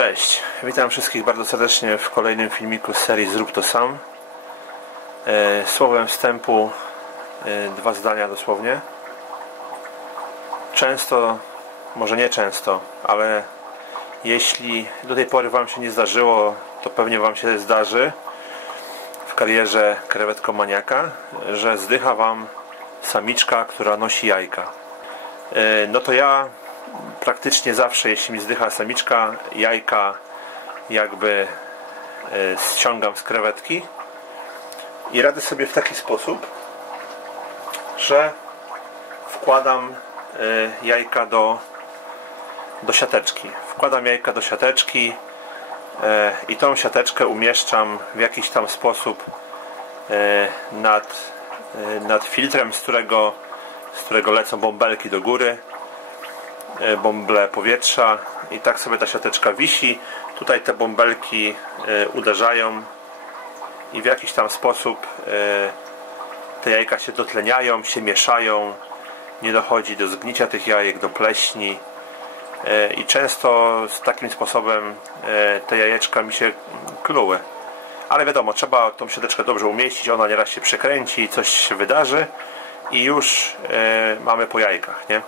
Cześć, witam wszystkich bardzo serdecznie w kolejnym filmiku z serii Zrób to sam. Słowem wstępu dwa zdania dosłownie. Często, może nie często, ale jeśli do tej pory Wam się nie zdarzyło, to pewnie Wam się zdarzy w karierze krewetkomaniaka, że zdycha Wam samiczka, która nosi jajka. No to ja praktycznie zawsze, jeśli mi zdycha samiczka, jajka jakby ściągam z krewetki i radzę sobie w taki sposób, że wkładam jajka do siateczki. Wkładam jajka do siateczki i tą siateczkę umieszczam w jakiś tam sposób nad filtrem, z którego lecą bąbelki do góry, bąble powietrza, i tak sobie ta siateczka wisi. Tutaj te bąbelki uderzają i w jakiś tam sposób te jajka się dotleniają, się mieszają, nie dochodzi do zgnicia tych jajek, do pleśni, i często z takim sposobem te jajeczka mi się kluły. Ale wiadomo, trzeba tą siateczkę dobrze umieścić, ona nieraz się przekręci, coś się wydarzy i już mamy po jajkach, nie?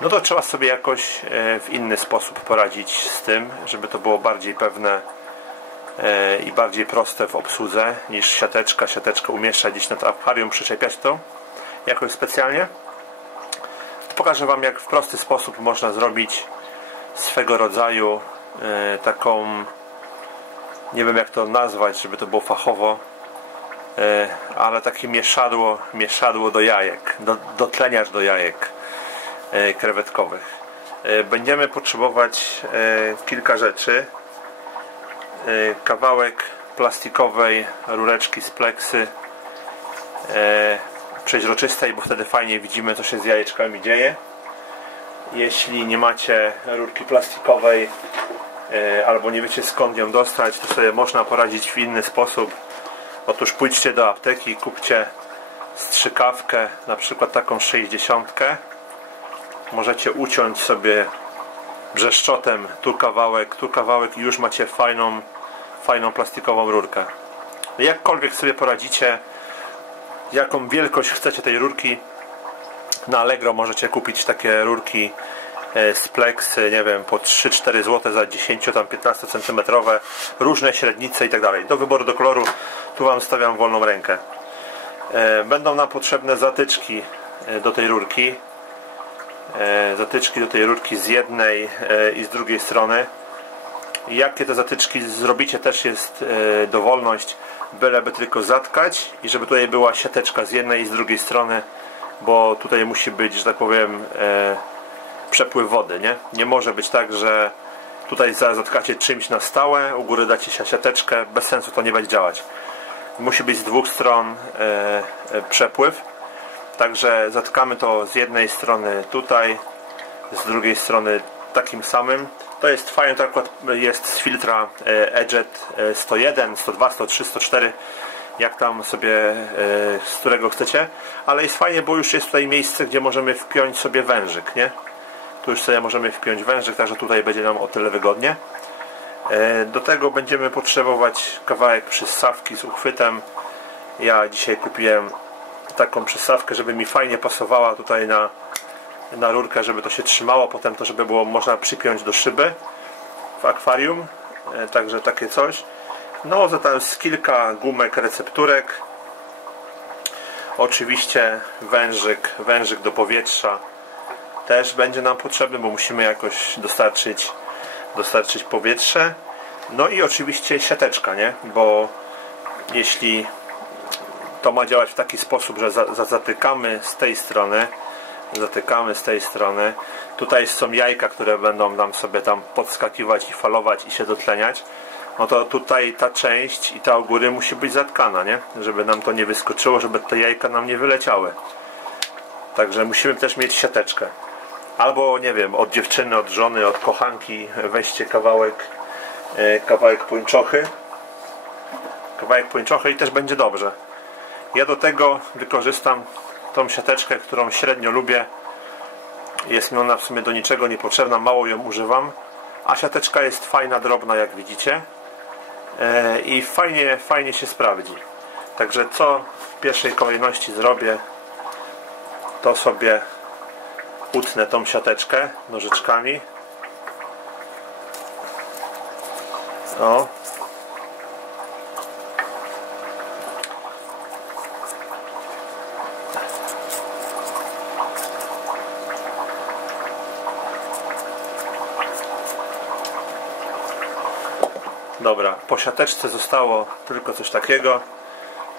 No to trzeba sobie jakoś w inny sposób poradzić z tym, żeby to było bardziej pewne i bardziej proste w obsłudze niż siateczkę umieszczać gdzieś nad akwarium, przyczepiać to jakoś specjalnie. Pokażę Wam, jak w prosty sposób można zrobić swego rodzaju taką, nie wiem jak to nazwać, żeby to było fachowo, ale takie mieszadło do jajek, dotleniacz do jajek krewetkowych. Będziemy potrzebować kilka rzeczy. Kawałek plastikowej rureczki z pleksy przeźroczystej, bo wtedy fajnie widzimy, co się z jajeczkami dzieje. Jeśli nie macie rurki plastikowej albo nie wiecie, skąd ją dostać, to sobie można poradzić w inny sposób. Otóż pójdźcie do apteki, kupcie strzykawkę, na przykład taką 60. Możecie uciąć sobie brzeszczotem tu kawałek i już macie fajną plastikową rurkę. Jakkolwiek sobie poradzicie, jaką wielkość chcecie tej rurki, na Allegro możecie kupić takie rurki z pleksy, nie wiem, po 3-4 zł za 10-15 cm, różne średnice i tak dalej. Do wyboru, do koloru, tu Wam stawiam wolną rękę. Będą nam potrzebne zatyczki do tej rurki. Z jednej i z drugiej strony. Jakie te zatyczki zrobicie, też jest dowolność, byleby tylko zatkać i żeby tutaj była siateczka z jednej i z drugiej strony, bo tutaj musi być, że tak powiem, przepływ wody, nie może być tak, że tutaj zatkacie czymś na stałe, u góry dacie siateczkę, bez sensu to nie będzie działać. Musi być z dwóch stron przepływ. Także zatkamy to z jednej strony tutaj, z drugiej strony takim samym. To jest fajne, to akurat jest z filtra Edget 101, 102, 103, 104, jak tam sobie, z którego chcecie. Ale jest fajnie, bo już jest tutaj miejsce, gdzie możemy wpiąć sobie wężyk, nie? Tu już sobie możemy wpiąć wężyk, także tutaj będzie nam o tyle wygodnie. Do tego będziemy potrzebować kawałek przyssawki z uchwytem. Ja dzisiaj kupiłem taką przystawkę, żeby mi fajnie pasowała tutaj na rurkę, żeby to się trzymało, potem to, żeby było można przypiąć do szyby w akwarium, także takie coś. No, zatem z kilka gumek, recepturek, oczywiście wężyk do powietrza też będzie nam potrzebny, bo musimy jakoś dostarczyć powietrze. No i oczywiście siateczka, nie? Bo jeśli to ma działać w taki sposób, że zatykamy z tej strony, tutaj są jajka, które będą nam sobie tam podskakiwać i falować i się dotleniać, no to tutaj ta część i ta u góry musi być zatkana, nie? Żeby nam to nie wyskoczyło, żeby te jajka nam nie wyleciały. Także musimy też mieć siateczkę. Albo, nie wiem, od dziewczyny, od żony, od kochanki weźcie kawałek pończochy i też będzie dobrze. Ja do tego wykorzystam tą siateczkę, którą średnio lubię. Jest mi ona w sumie do niczego niepotrzebna, mało ją używam. a siateczka jest fajna, drobna, jak widzicie, i fajnie się sprawdzi. Także co w pierwszej kolejności zrobię, to sobie utnę tą siateczkę nożyczkami. O. Dobra, po siateczce zostało tylko coś takiego.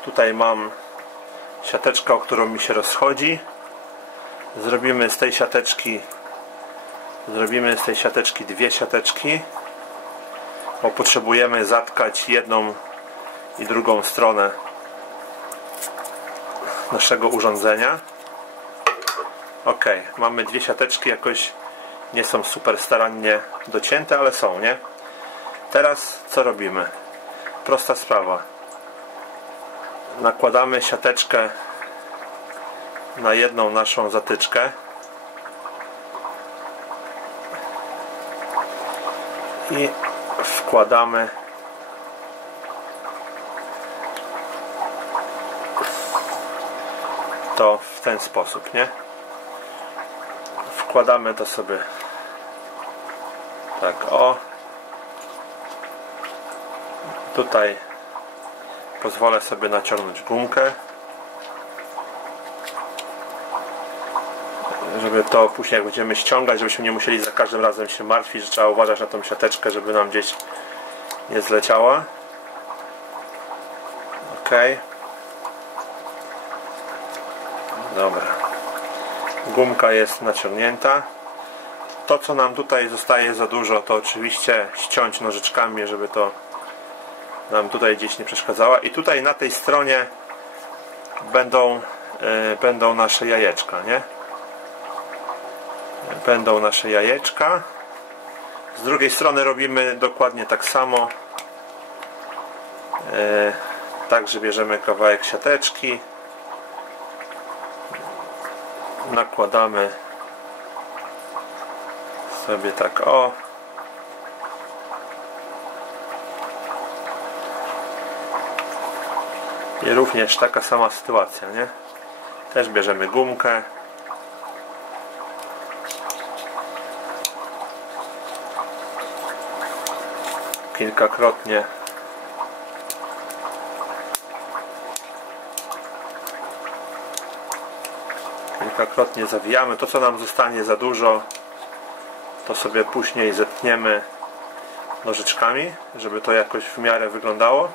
Tutaj mam siateczkę, o którą mi się rozchodzi. Zrobimy z tej siateczki dwie siateczki, bo potrzebujemy zatkać jedną i drugą stronę naszego urządzenia. Ok, mamy dwie siateczki, jakoś nie są super starannie docięte, ale są, nie? Teraz co robimy? Prosta sprawa. Nakładamy siateczkę na jedną naszą zatyczkę i wkładamy to w ten sposób, nie? Wkładamy to sobie tak, o. Tutaj pozwolę sobie naciągnąć gumkę, żeby to później jak będziemy ściągać, żebyśmy nie musieli za każdym razem się martwić, że trzeba uważać na tą siateczkę, żeby nam gdzieś nie zleciała. Ok. Dobra. Gumka jest naciągnięta. To, co nam tutaj zostaje za dużo, to oczywiście ściąć nożyczkami, żeby to nam tutaj gdzieś nie przeszkadzała. I tutaj na tej stronie będą nasze jajeczka, nie? Będą nasze jajeczka. Z drugiej strony robimy dokładnie tak samo. Także bierzemy kawałek siateczki, nakładamy sobie tak, o. I również taka sama sytuacja, nie? Też bierzemy gumkę. Kilkakrotnie zawijamy. To, co nam zostanie za dużo, to sobie później zetniemy nożyczkami, żeby to jakoś w miarę wyglądało.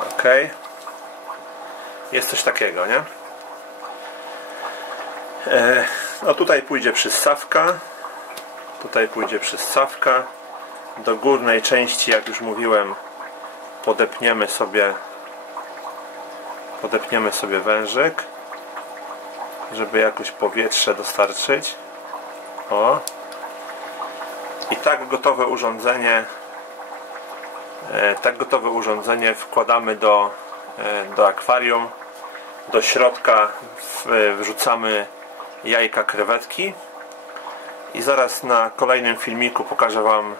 Ok. Jest coś takiego, nie? No tutaj pójdzie przyssawka. Tutaj pójdzie przyssawka. Do górnej części, jak już mówiłem, podepniemy sobie wężyk, żeby jakoś powietrze dostarczyć. O. I tak gotowe urządzenie wkładamy do akwarium. Do środka wrzucamy jajka krewetki i zaraz na kolejnym filmiku pokażę Wam,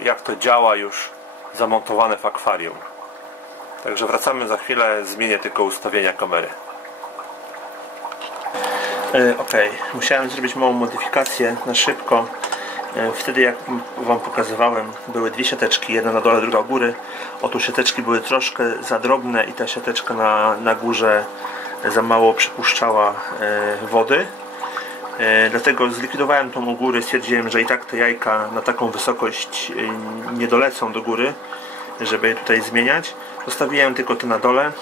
jak to działa już zamontowane w akwarium. Także wracamy za chwilę, zmienię tylko ustawienia kamery. Ok, musiałem zrobić małą modyfikację na szybko. Wtedy, jak Wam pokazywałem, były dwie siateczki, jedna na dole, druga u góry. Otóż siateczki były troszkę za drobne i ta siateczka na górze za mało przypuszczała wody. Dlatego zlikwidowałem tą u góry, stwierdziłem, że i tak te jajka na taką wysokość nie dolecą do góry, żeby je tutaj zmieniać. Zostawiłem tylko te na dole.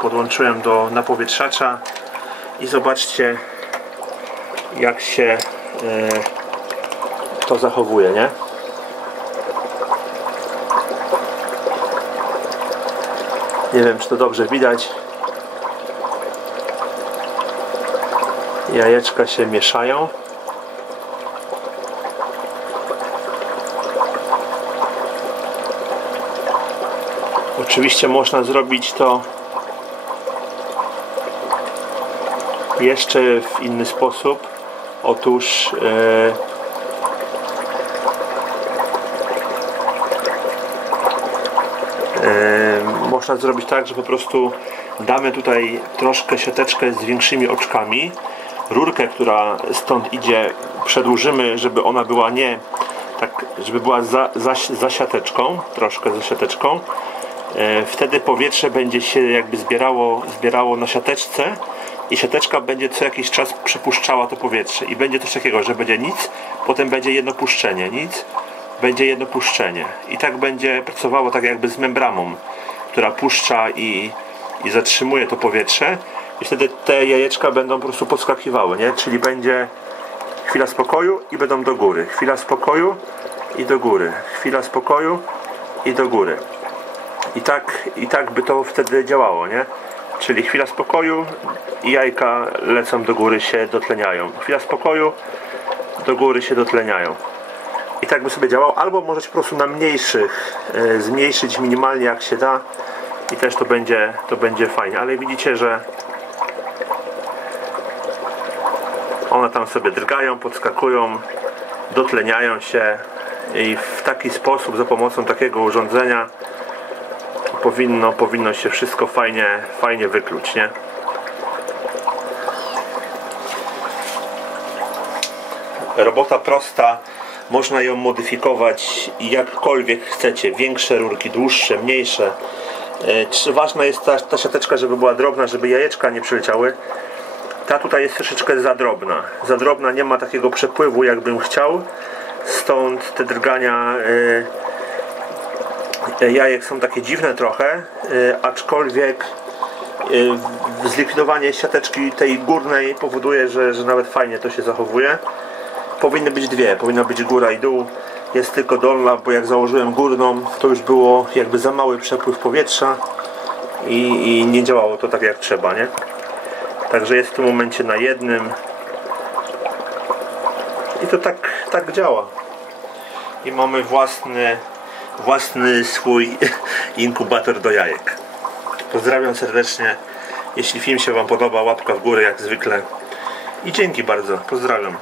Podłączyłem do napowietrzacza i zobaczcie, jak się to zachowuje, nie? Nie wiem, czy to dobrze widać. Jajeczka się mieszają. Oczywiście można zrobić to jeszcze w inny sposób. Otóż można zrobić tak, że po prostu damy tutaj troszkę siateczkę z większymi oczkami. Rurkę, która stąd idzie, przedłużymy, żeby ona była nie tak, żeby była za siateczką, troszkę za siateczką. Wtedy powietrze będzie się jakby zbierało na siateczce i siateczka będzie co jakiś czas przepuszczała to powietrze i będzie coś takiego, że będzie nic, potem będzie jedno puszczenie, nic, będzie jedno puszczenie i tak będzie pracowało tak jakby z membramą, która puszcza i zatrzymuje to powietrze i wtedy te jajeczka będą po prostu podskakiwały, nie? Czyli będzie chwila spokoju i będą do góry, chwila spokoju i do góry, chwila spokoju i do góry. I tak by to wtedy działało, nie? Czyli chwila spokoju i jajka lecą do góry, się dotleniają. Chwila spokoju, do góry się dotleniają. I tak by sobie działało. Albo możecie po prostu na mniejszych zmniejszyć minimalnie jak się da. I też to będzie fajnie. Ale widzicie, że one tam sobie drgają, podskakują, dotleniają się. I w taki sposób, za pomocą takiego urządzenia powinno się wszystko fajnie wykluć, nie? Robota prosta, można ją modyfikować jakkolwiek chcecie, większe rurki, dłuższe, mniejsze. Ważna jest ta siateczka, żeby była drobna, żeby jajeczka nie przyleciały. Ta tutaj jest troszeczkę za drobna, nie ma takiego przepływu, jakbym chciał, stąd te drgania jajek są takie dziwne trochę, aczkolwiek zlikwidowanie siateczki tej górnej powoduje, że nawet fajnie to się zachowuje. Powinny być dwie, powinna być góra i dół, jest tylko dolna, bo jak założyłem górną, to już było jakby za mały przepływ powietrza i nie działało to tak jak trzeba, nie? Także jest w tym momencie na jednym i to tak działa. I mamy własny swój inkubator do jajek. Pozdrawiam serdecznie. Jeśli film się Wam podoba, łapka w górę jak zwykle. I dzięki bardzo. Pozdrawiam.